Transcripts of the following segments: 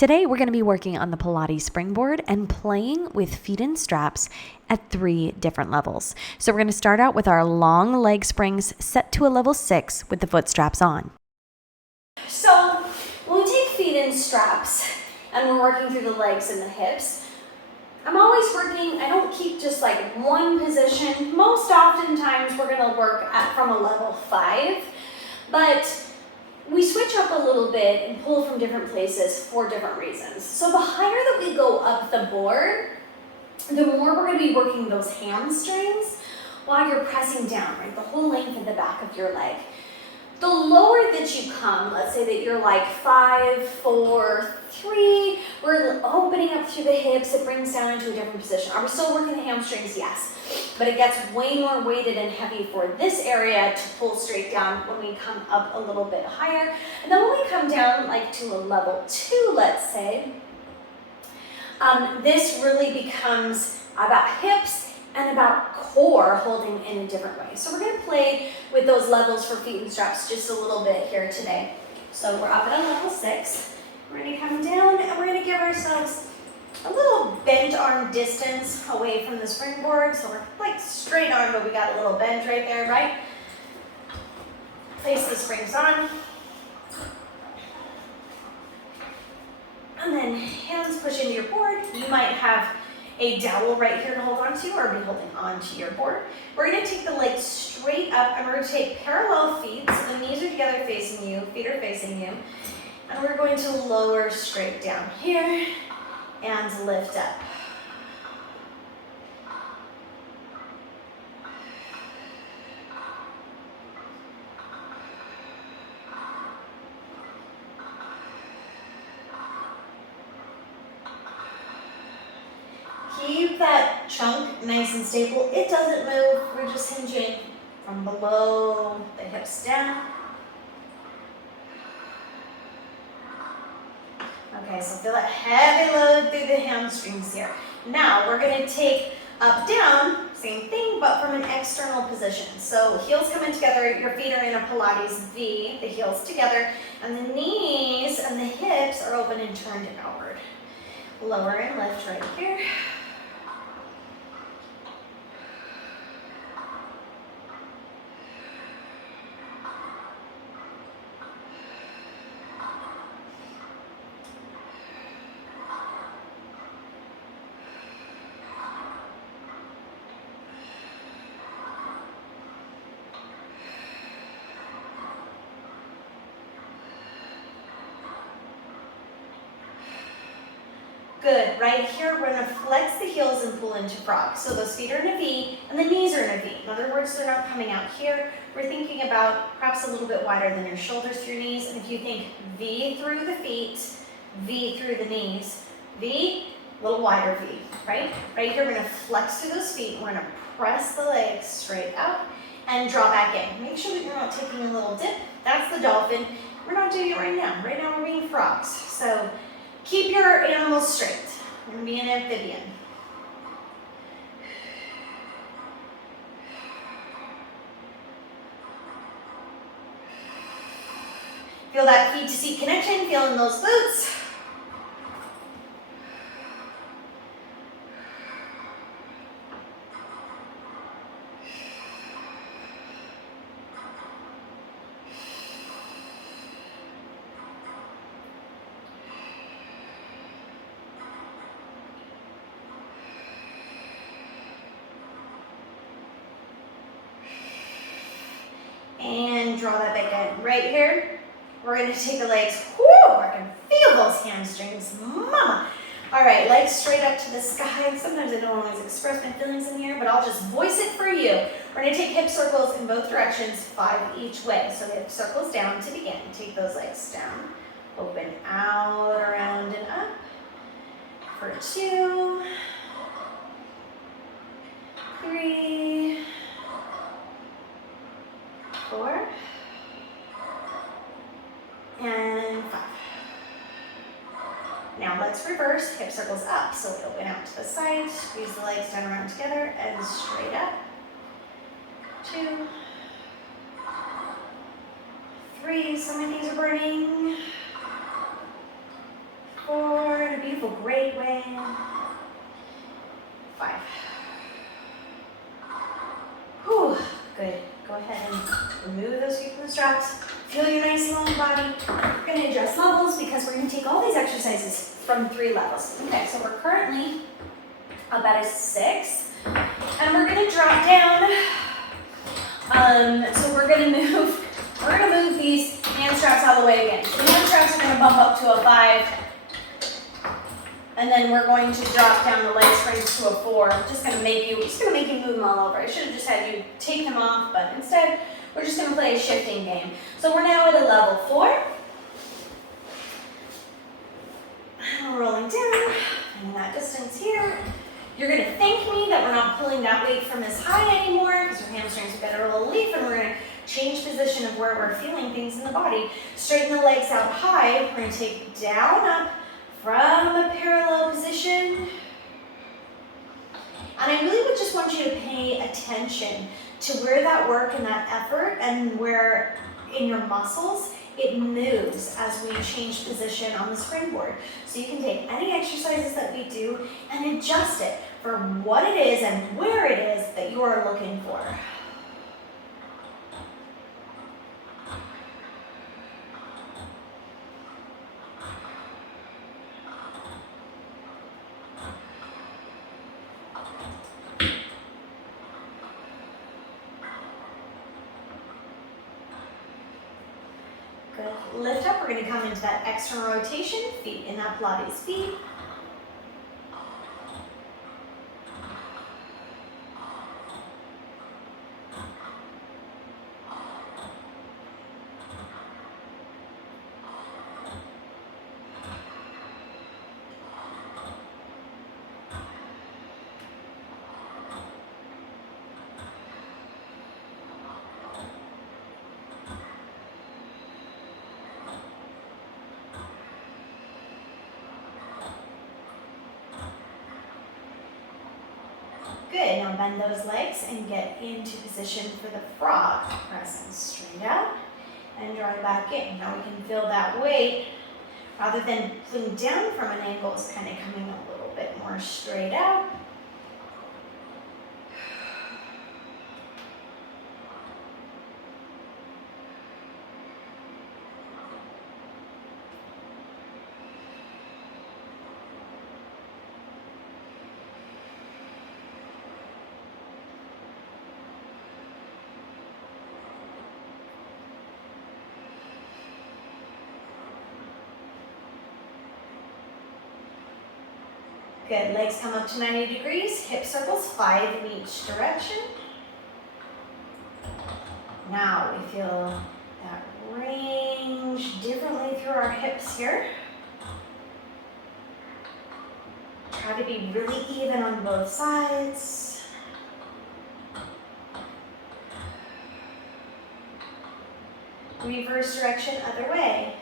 Today, we're going to be working on the Pilates Springboard and playing with feet and straps at 3 different levels. So we're going to start out with our long leg springs set to a level 6 with the foot straps on. So when we take feet and straps and we're working through the legs and the hips, I'm always working, I don't keep just like one position. Most oftentimes we're going to work from a level 5, but we switch up a little bit and pull from different places for different reasons. So the higher that we go up the board, the more we're going to be working those hamstrings while you're pressing down, right? The whole length of the back of your leg. The lower that you come, let's say that you're like 5, 4, 3, we're opening up through the hips, it brings down into a different position. Are we still working the hamstrings? Yes. But it gets way more weighted and heavy for this area to pull straight down when we come up a little bit higher. And then when we come down like to a level 2, let's say, this really becomes about hips and about core holding in a different way. So we're going to play with those levels for feet and straps just a little bit here today. So we're up at a level 6. We're going to come down and we're going to give ourselves a little bent arm distance away from the springboard. So we're like straight arm, but we got a little bend right there, right? Place the springs on. And then hands push into your board. You might have a dowel right here to hold on to or be holding on to your board. We're going to take the legs straight up and we're going to take parallel feet. So the knees are together facing you, feet are facing you. And we're going to lower straight down here and lift up. Keep that chunk nice and stable. It doesn't move. We're just hinging from below the hips down. Okay, so feel that heavy load through the hamstrings here. Now we're going to take up, down, same thing, but from an external position. So heels coming together, your feet are in a Pilates V, the heels together, and the knees and the hips are open and turned outward. Lower and lift right here. Good, right here we're going to flex the heels and pull into frog. So those feet are in a V and the knees are in a V. In other words, they're not coming out here. We're thinking about perhaps a little bit wider than your shoulders through your knees. And if you think V through the feet, V through the knees, V, a little wider V, right? Right here we're going to flex through those feet. We're going to press the legs straight out and draw back in. Make sure that you're not taking a little dip. That's the dolphin. We're not doing it right now. Right now we're being frogs. So keep your animals straight. You're going to be an amphibian. Feel that feet to seat connection, feeling those glutes. And draw that back in. Right here, we're going to take the legs. Whoo, I can feel those hamstrings. Mama. All right, legs straight up to the sky. Sometimes I don't always express my feelings in here, but I'll just voice it for you. We're going to take hip circles in both directions, 5 each way. So hip circles down to begin. Take those legs down. Open out, around, and up. For 2, 3, 4, and 5. Now let's reverse, hip circles up, so we open out to the side, squeeze the legs down around together, and straight up. 2, 3, some of these are burning. 4, beautiful, great way. 5. Whew, good. Go ahead and remove those feet from the straps. Feel your nice long body. We're going to adjust levels because we're going to take all these exercises from 3 levels. Okay, so we're currently up at a 6, and we're going to drop down. So we're going to move these hand straps out of the way again. So the hand straps are going to bump up to a 5. And then we're going to drop down the leg springs to a 4. Just gonna make you move them all over. I should have just had you take them off, but instead we're just gonna play a shifting game. So we're now at a level 4. And we're rolling down, and that distance here. You're gonna thank me that we're not pulling that weight from as high anymore because your hamstrings are better relief, and we're gonna change position of where we're feeling things in the body. Straighten the legs out high. We're gonna take down, up, from a parallel position. And I really would just want you to pay attention to where that work and that effort and where in your muscles it moves as we change position on the springboard. So you can take any exercises that we do and adjust it for what it is and where it is that you are looking for. Good. Lift up. We're going to come into that external rotation, feet in that Pilates feet. Good, now bend those legs and get into position for the frog. Pressing straight out and drawing back in. Now we can feel that weight, rather than pulling down from an angle, it's kind of coming a little bit more straight out. Good, legs come up to 90 degrees, hip circles, 5 in each direction. Now we feel that range differently through our hips here. Try to be really even on both sides. Reverse direction, other way.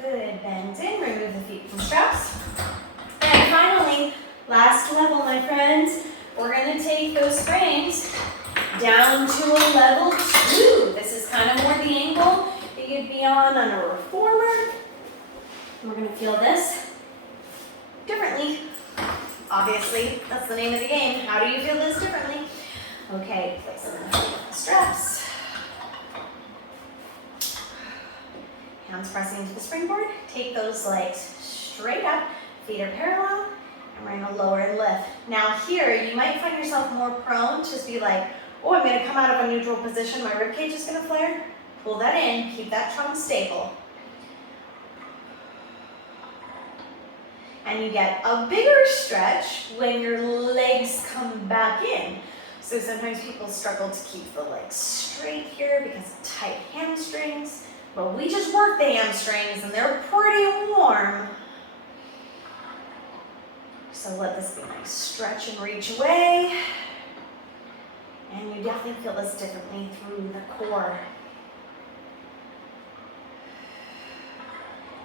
Good, bend in, remove the feet from straps. And finally, last level, my friends, we're going to take those springs down to a level 2. This is kind of more the angle that you'd be on a reformer. We're going to feel this differently. Obviously, that's the name of the game. How do you feel this differently? Okay, place the straps. Hands pressing into the springboard. Take those legs straight up, feet are parallel, and we're gonna lower and lift. Now here, you might find yourself more prone to just be like, oh, I'm gonna come out of a neutral position, my rib cage is gonna flare. Pull that in, keep that trunk stable. And you get a bigger stretch when your legs come back in. So sometimes people struggle to keep the legs straight here because of tight hamstrings. But we just work the hamstrings and they're pretty warm. So let this be a nice stretch and reach away. And you definitely feel this differently through the core.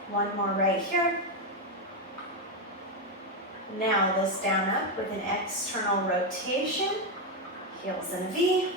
One more right here. Now this down up with an external rotation, heels in a V.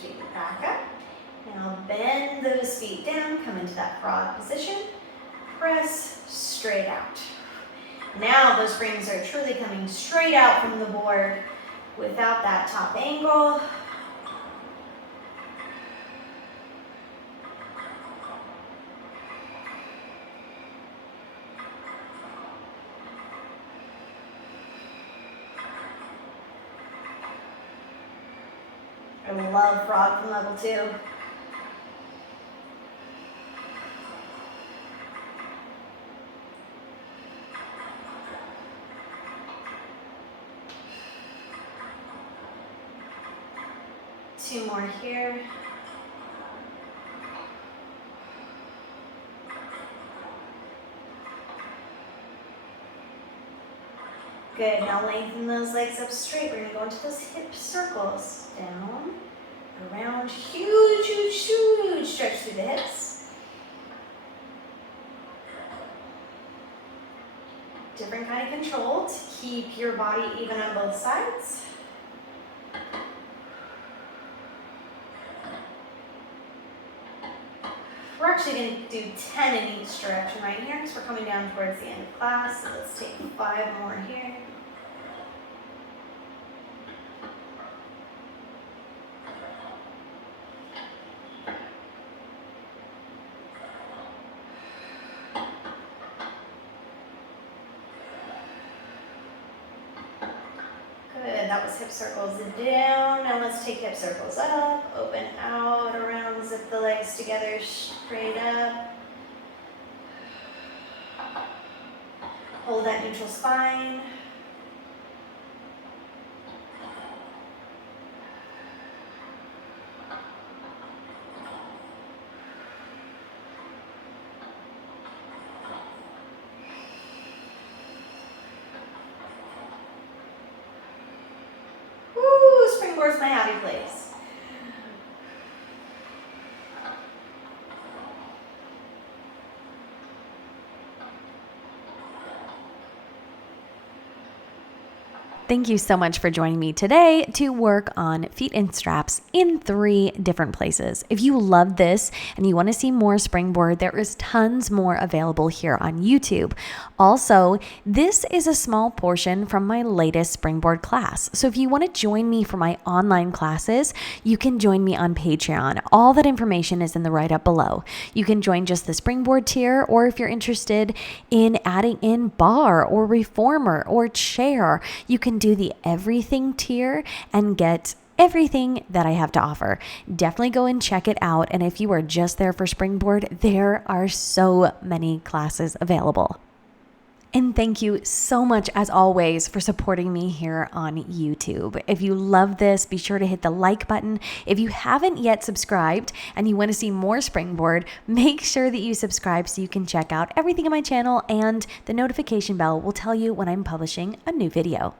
Lifting it back up. Now bend those feet down, come into that frog position. Press straight out. Now those springs are truly coming straight out from the board without that top angle. I love frog from level 2. Two more here. Good, now lengthen those legs up straight. We're gonna go into those hip circles. Down, around, huge, huge, huge stretch through the hips. Different kind of control to keep your body even on both sides. We're actually going to do 10 in each direction right here because we're coming down towards the end of class. So let's take 5 more here. Good, that was hip circles down. Now let's take hip circles up, open out, around, zip the legs together, straight up. Hold that neutral spine. Springboard's my happy place. Thank you so much for joining me today to work on feet and straps in 3 different places. If you love this and you want to see more Springboard, there is tons more available here on YouTube. Also, this is a small portion from my latest Springboard class. So if you want to join me for my online classes, you can join me on Patreon. All that information is in the write-up below. You can join just the Springboard tier, or if you're interested in adding in Barre or Reformer or Chair, you can do the everything tier and get everything that I have to offer. Definitely go and check it out. And if you are just there for Springboard, there are so many classes available. And thank you so much, as always, for supporting me here on YouTube. If you love this, be sure to hit the like button. If you haven't yet subscribed and you want to see more Springboard, make sure that you subscribe so you can check out everything on my channel, and the notification bell will tell you when I'm publishing a new video.